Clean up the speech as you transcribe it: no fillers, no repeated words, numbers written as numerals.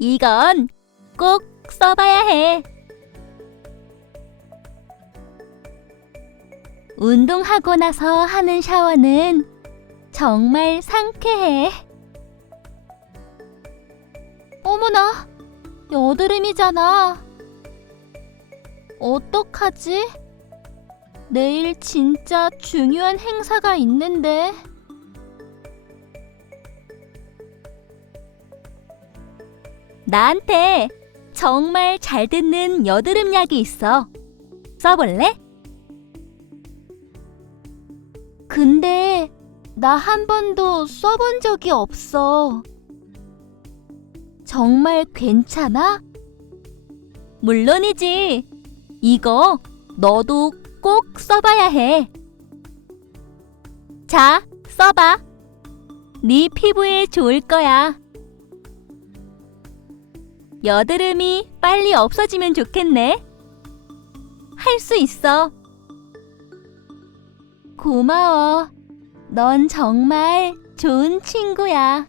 이건 꼭 써봐야 해. 운동하고 나서 하는 샤워는 정말 상쾌해. 어머나, 여드름이잖아. 어떡하지? 내일 진짜 중요한 행사가 있는데. 나한테 정말 잘 듣는 여드름 약이 있어. 써볼래? 근데 나 한 번도 써본 적이 없어. 정말 괜찮아? 물론이지. 이거 너도 꼭 써봐야 해. 자, 써봐. 네 피부에 좋을 거야. 여드름이 빨리 없어지면 좋겠네. 할 수 있어. 고마워. 넌 정말 좋은 친구야.